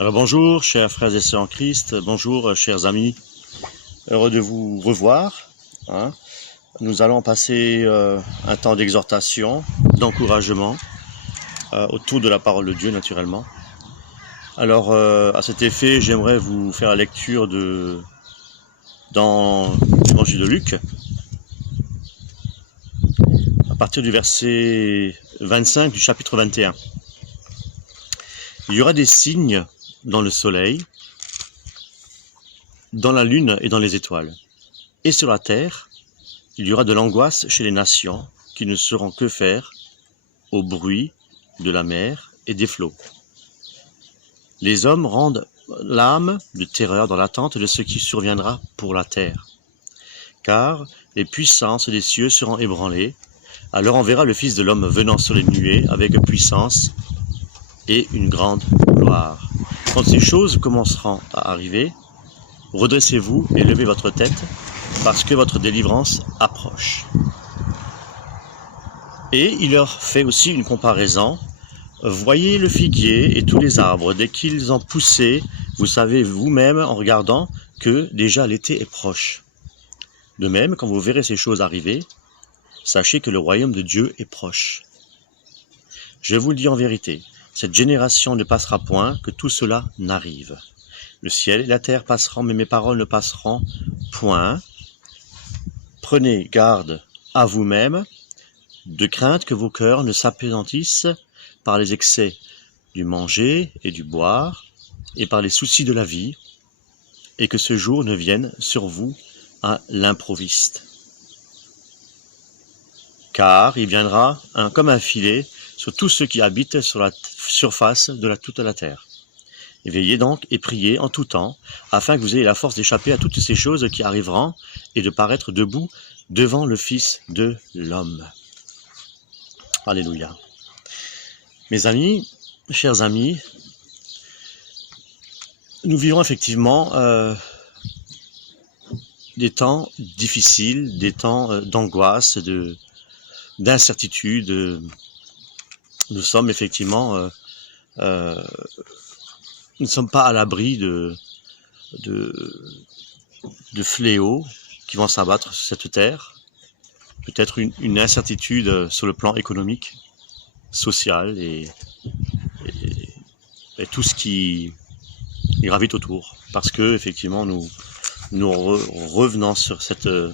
Alors bonjour chers frères et sœurs en Christ, bonjour chers amis, heureux de vous revoir. Nous allons passer un temps d'exhortation, d'encouragement autour de la parole de Dieu naturellement. Alors à cet effet, j'aimerais vous faire la lecture dans l'évangile de Luc, à partir du verset 25 du chapitre 21. Il y aura des signes dans le soleil, dans la lune et dans les étoiles. Et sur la terre, il y aura de l'angoisse chez les nations qui ne sauront que faire au bruit de la mer et des flots. Les hommes rendent l'âme de terreur dans l'attente de ce qui surviendra pour la terre. Car les puissances des cieux seront ébranlées, alors on verra le Fils de l'homme venant sur les nuées avec puissance et une grande gloire. Quand ces choses commenceront à arriver, redressez-vous et levez votre tête, parce que votre délivrance approche. Et il leur fait aussi une comparaison. Voyez le figuier et tous les arbres, dès qu'ils ont poussé, vous savez vous-même en regardant que déjà l'été est proche. De même, quand vous verrez ces choses arriver, sachez que le royaume de Dieu est proche. Je vous le dis en vérité, cette génération ne passera point que tout cela n'arrive. Le ciel et la terre passeront, mais mes paroles ne passeront point. Prenez garde à vous-même, de crainte que vos cœurs ne s'apesantissent par les excès du manger et du boire, et par les soucis de la vie, et que ce jour ne vienne sur vous à l'improviste. Car il viendra comme un filet sur tous ceux qui habitent sur la surface de toute la terre. Et veillez donc et priez en tout temps, afin que vous ayez la force d'échapper à toutes ces choses qui arriveront et de paraître debout devant le Fils de l'homme. Alléluia. Mes amis, chers amis, nous vivons effectivement des temps difficiles, des temps d'angoisse, d'incertitude. Nous sommes effectivement, nous ne sommes pas à l'abri de fléaux qui vont s'abattre sur cette terre. Peut-être une incertitude sur le plan économique, social et tout ce qui gravite autour. Parce que effectivement, nous revenons sur ce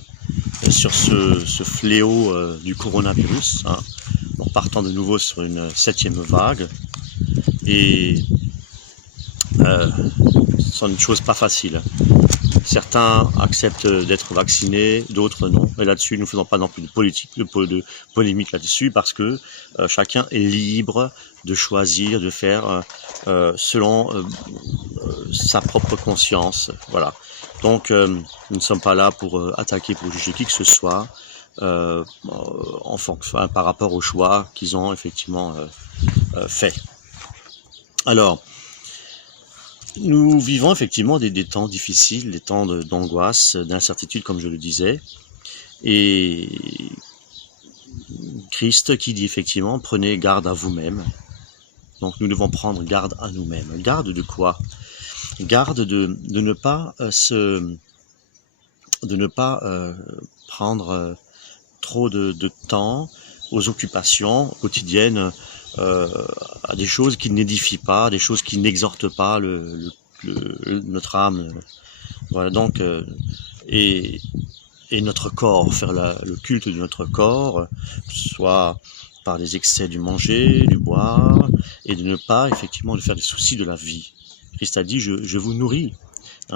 fléau du coronavirus. En partant de nouveau sur une 7e vague. Et ce sont des choses pas faciles. Certains acceptent d'être vaccinés, d'autres non. Et là-dessus, nous ne faisons pas non plus de polémique là-dessus, parce que chacun est libre de choisir, de faire selon sa propre conscience. Voilà. Donc, nous ne sommes pas là pour attaquer, pour juger qui que ce soit, par rapport au choix qu'ils ont effectivement fait. Alors, nous vivons effectivement des temps difficiles, des temps d'angoisse, d'incertitude, comme je le disais. Et Christ qui dit effectivement, prenez garde à vous-même. Donc nous devons prendre garde à nous-mêmes. Garde de quoi? Garde de ne pas prendre trop de temps aux occupations quotidiennes, à des choses qui n'édifient pas, des choses qui n'exhortent pas notre âme. Voilà, donc, et notre corps, faire le culte de notre corps, soit par les excès du manger, du boire, et de ne pas effectivement de faire des soucis de la vie. Christ a dit, je vous nourris.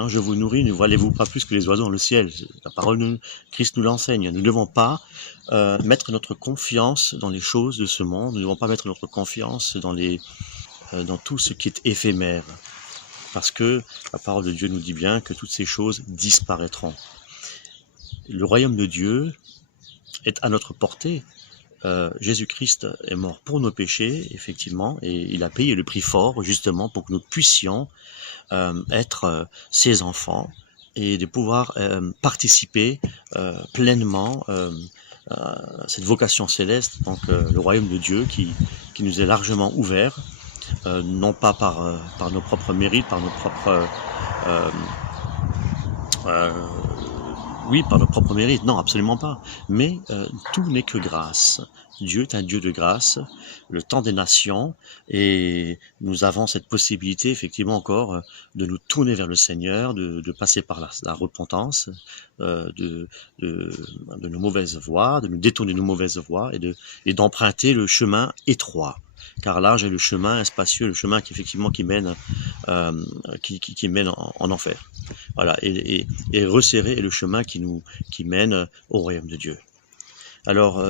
Je vous nourris, ne voilez-vous pas plus que les oiseaux dans le ciel. La parole Christ nous l'enseigne. Nous ne devons pas mettre notre confiance dans les choses de ce monde. Nous ne devons pas mettre notre confiance dans tout ce qui est éphémère. Parce que la parole de Dieu nous dit bien que toutes ces choses disparaîtront. Le royaume de Dieu est à notre portée. Jésus-Christ est mort pour nos péchés, effectivement, et il a payé le prix fort, justement, pour que nous puissions être ses enfants et de pouvoir participer pleinement à cette vocation céleste, donc le royaume de Dieu qui nous est largement ouvert. non pas par nos propres mérites, par nos propres euh, euh, oui, par nos propres mérites, non, absolument pas. Mais tout n'est que grâce. Dieu est un Dieu de grâce, le temps des nations, et nous avons cette possibilité, effectivement, encore, de nous tourner vers le Seigneur, de passer par la repentance, euh, de, de, de nos mauvaises voies, de nous détourner de nos mauvaises voies, et d'emprunter le chemin étroit. Car large est le chemin, spacieux, le chemin qui mène, qui mène en enfer. Voilà, et resserrer est le chemin qui mène au royaume de Dieu. Alors,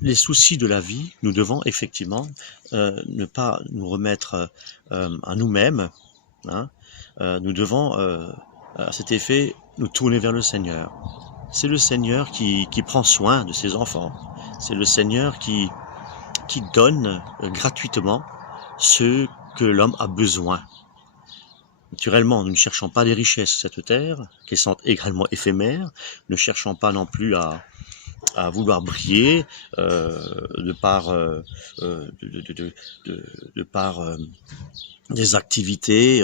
les soucis de la vie, nous devons effectivement ne pas nous remettre à nous-mêmes. Hein, nous devons, à cet effet, nous tourner vers le Seigneur. C'est le Seigneur qui prend soin de ses enfants. C'est le Seigneur qui donne gratuitement ce que l'homme a besoin. Naturellement, nous ne cherchons pas les richesses sur cette terre, qui sont également éphémères. Ne cherchons pas non plus à vouloir briller de par des activités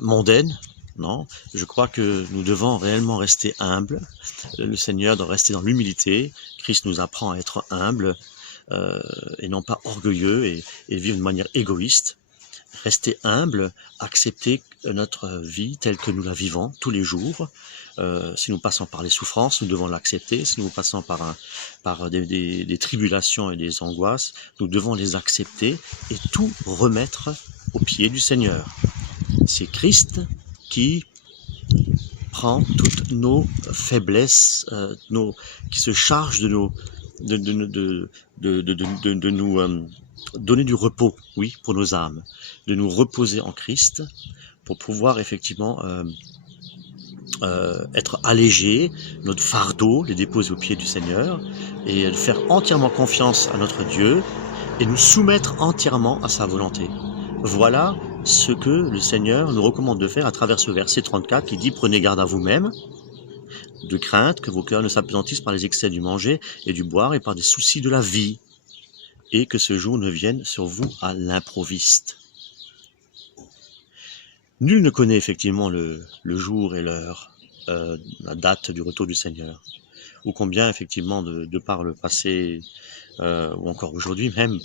mondaines. Non, je crois que nous devons réellement rester humbles. Le Seigneur doit rester dans l'humilité. Christ nous apprend à être humble et non pas orgueilleux et vivre de manière égoïste. Rester humble, accepter notre vie telle que nous la vivons tous les jours. Si nous passons par les souffrances, nous devons l'accepter. Si nous passons par des tribulations et des angoisses, nous devons les accepter et tout remettre aux pieds du Seigneur. C'est Christ qui prend toutes nos faiblesses, qui se charge de nous donner du repos, oui, pour nos âmes, de nous reposer en Christ pour pouvoir effectivement être allégé, notre fardeau, les déposer aux pieds du Seigneur et faire entièrement confiance à notre Dieu et nous soumettre entièrement à sa volonté. Voilà ce que le Seigneur nous recommande de faire à travers ce verset 34 qui dit « Prenez garde à vous-même, de crainte que vos cœurs ne s'apesantissent par les excès du manger et du boire et par des soucis de la vie, et que ce jour ne vienne sur vous à l'improviste. » Nul ne connaît effectivement le jour et l'heure, la date du retour du Seigneur, ou combien effectivement de par le passé, ou encore aujourd'hui même,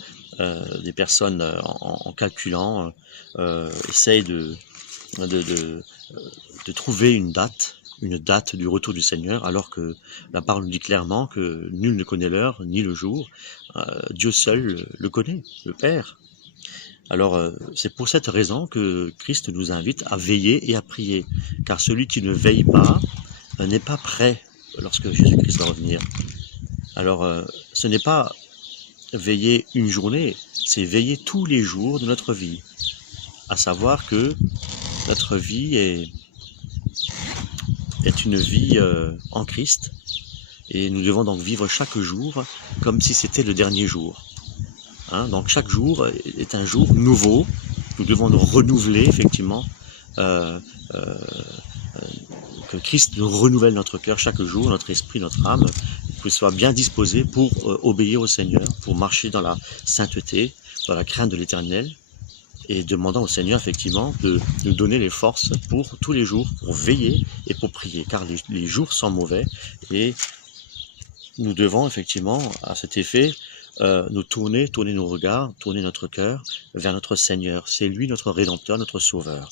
des personnes en calculant essayent de trouver une date du retour du Seigneur, alors que la parole nous dit clairement que nul ne connaît l'heure ni le jour. Dieu seul le connaît, le Père. Alors c'est pour cette raison que Christ nous invite à veiller et à prier, car celui qui ne veille pas n'est pas prêt lorsque Jésus-Christ va revenir. Alors ce n'est pas veiller une journée, c'est veiller tous les jours de notre vie, à savoir que notre vie est une vie en Christ, et nous devons donc vivre chaque jour comme si c'était le dernier jour. Hein, donc chaque jour est un jour nouveau, nous devons nous renouveler effectivement, que Christ nous renouvelle notre cœur chaque jour, notre esprit, notre âme, que soit bien disposé pour obéir au Seigneur, pour marcher dans la sainteté, dans la crainte de l'Éternel, et demandant au Seigneur effectivement de nous donner les forces pour tous les jours, pour veiller et pour prier, car les jours sont mauvais, et nous devons effectivement à cet effet nous tourner nos regards, tourner notre cœur vers notre Seigneur. C'est lui notre Rédempteur, notre Sauveur.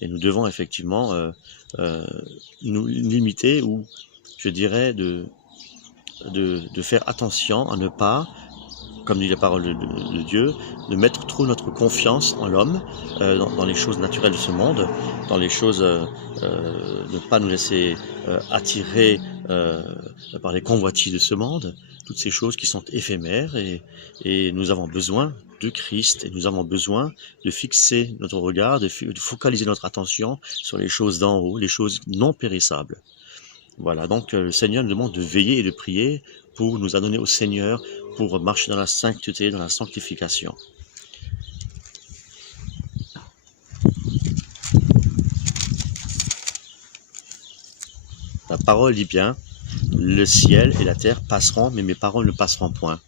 Et nous devons effectivement nous limiter, ou je dirais de faire attention à ne pas, comme dit la parole de Dieu, de mettre trop notre confiance en l'homme, dans les choses naturelles de ce monde, dans les choses, ne pas nous laisser attirer par les convoitises de ce monde, toutes ces choses qui sont éphémères, et nous avons besoin de Christ, et nous avons besoin de fixer notre regard, de focaliser notre attention sur les choses d'en haut, les choses non périssables. Voilà, donc le Seigneur nous demande de veiller et de prier pour nous adonner au Seigneur, pour marcher dans la sainteté, dans la sanctification. La parole dit bien, le ciel et la terre passeront, mais mes paroles ne passeront point.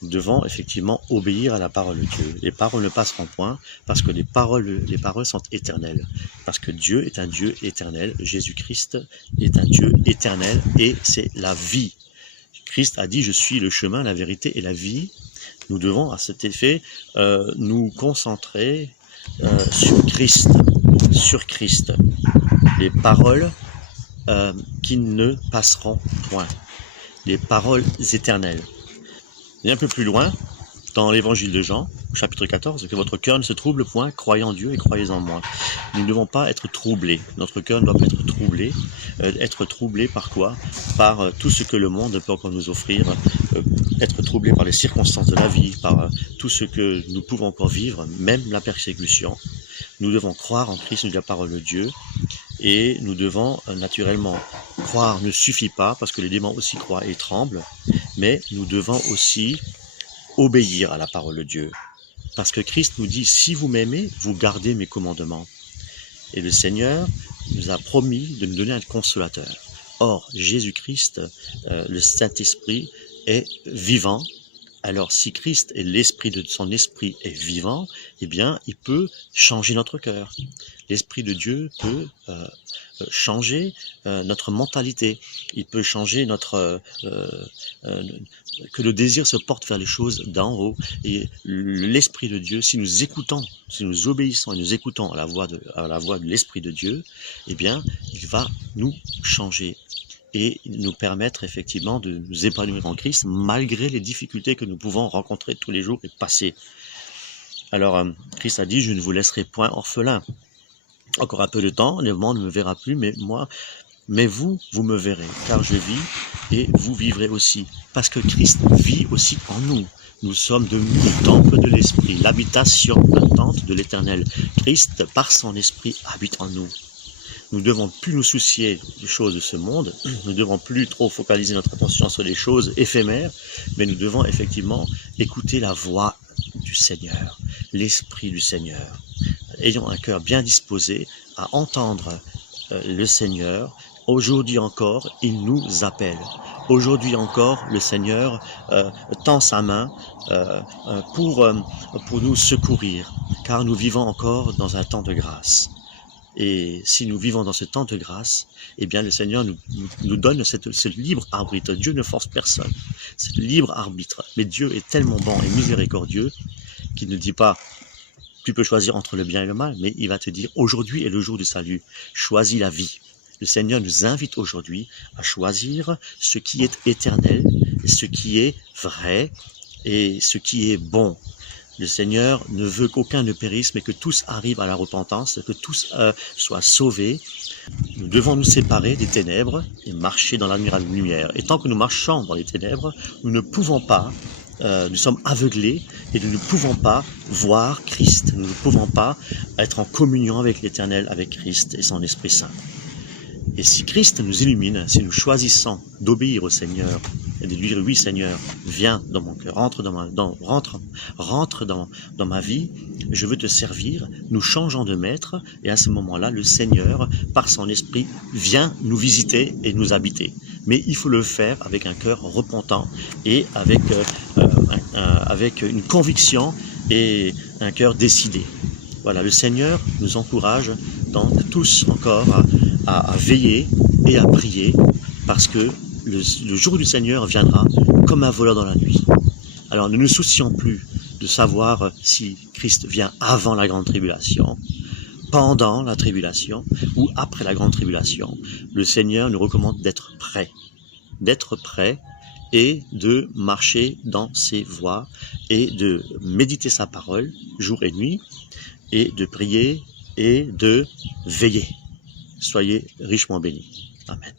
Nous devons effectivement obéir à la parole de Dieu. Les paroles ne passeront point parce que les paroles sont éternelles. Parce que Dieu est un Dieu éternel, Jésus-Christ est un Dieu éternel et c'est la vie. Christ a dit « Je suis le chemin, la vérité et la vie ». Nous devons à cet effet nous concentrer sur Christ, les paroles qui ne passeront point, les paroles éternelles. Et un peu plus loin, dans l'évangile de Jean, chapitre 14, que votre cœur ne se trouble point, croyez en Dieu et croyez en moi. Nous ne devons pas être troublés. Notre cœur ne doit pas être troublé. Être troublé par quoi? Par tout ce que le monde peut encore nous offrir. Être troublé par les circonstances de la vie, par tout ce que nous pouvons encore vivre, même la persécution. Nous devons croire en Christ, nous dit la parole de Dieu. Et nous devons naturellement croire ne suffit pas, parce que les démons aussi croient et tremblent, mais nous devons aussi obéir à la parole de Dieu. Parce que Christ nous dit, si vous m'aimez, vous gardez mes commandements. Et le Seigneur nous a promis de nous donner un consolateur. Or, Jésus-Christ, le Saint-Esprit, est vivant. Alors, si Christ est l'esprit de son esprit est vivant, eh bien, il peut changer notre cœur. L'Esprit de Dieu peut changer notre mentalité. Il peut changer notre que le désir se porte vers les choses d'en haut. Et l'Esprit de Dieu, si nous écoutons, si nous obéissons et nous écoutons à la voix de l'Esprit de Dieu, eh bien, il va nous changer et nous permettre effectivement de nous épanouir en Christ malgré les difficultés que nous pouvons rencontrer tous les jours et passer. Alors, Christ a dit, je ne vous laisserai point orphelin. Encore un peu de temps, le monde ne me verra plus, mais vous me verrez, car je vis et vous vivrez aussi. Parce que Christ vit aussi en nous. Nous sommes devenus le temple de l'Esprit, l'habitation, la tente de l'Éternel. Christ, par son Esprit, habite en nous. Nous ne devons plus nous soucier des choses de ce monde, nous ne devons plus trop focaliser notre attention sur les choses éphémères, mais nous devons effectivement écouter la voix du Seigneur, l'Esprit du Seigneur. Ayons un cœur bien disposé à entendre le Seigneur. Aujourd'hui encore, il nous appelle. Aujourd'hui encore, le Seigneur tend sa main pour nous secourir, car nous vivons encore dans un temps de grâce. Et si nous vivons dans ce temps de grâce, eh bien le Seigneur nous donne ce libre arbitre. Dieu ne force personne, c'est le libre arbitre. Mais Dieu est tellement bon et miséricordieux qu'il ne dit pas tu peux choisir entre le bien et le mal, mais il va te dire aujourd'hui est le jour du salut, choisis la vie. Le Seigneur nous invite aujourd'hui à choisir ce qui est éternel, ce qui est vrai et ce qui est bon. Le Seigneur ne veut qu'aucun ne périsse, mais que tous arrivent à la repentance, que tous soient sauvés. Nous devons nous séparer des ténèbres et marcher dans l'admirable lumière. Et tant que nous marchons dans les ténèbres, nous ne pouvons pas, nous sommes aveuglés et nous ne pouvons pas voir Christ. Nous ne pouvons pas être en communion avec l'Éternel, avec Christ et son Esprit Saint. Et si Christ nous illumine, si nous choisissons d'obéir au Seigneur et de lui dire oui Seigneur, viens dans mon cœur, rentre dans ma vie, je veux te servir, nous changeons de maître et à ce moment-là, le Seigneur, par son esprit, vient nous visiter et nous habiter. Mais il faut le faire avec un cœur repentant et avec une conviction et un cœur décidé. Voilà, le Seigneur nous encourage donc tous encore à veiller et à prier parce que le jour du Seigneur viendra comme un voleur dans la nuit. Alors ne nous soucions plus de savoir si Christ vient avant la grande tribulation, pendant la tribulation ou après la grande tribulation. Le Seigneur nous recommande d'être prêts et de marcher dans ses voies et de méditer sa parole jour et nuit et de prier et de veiller. Soyez richement bénis. Amen.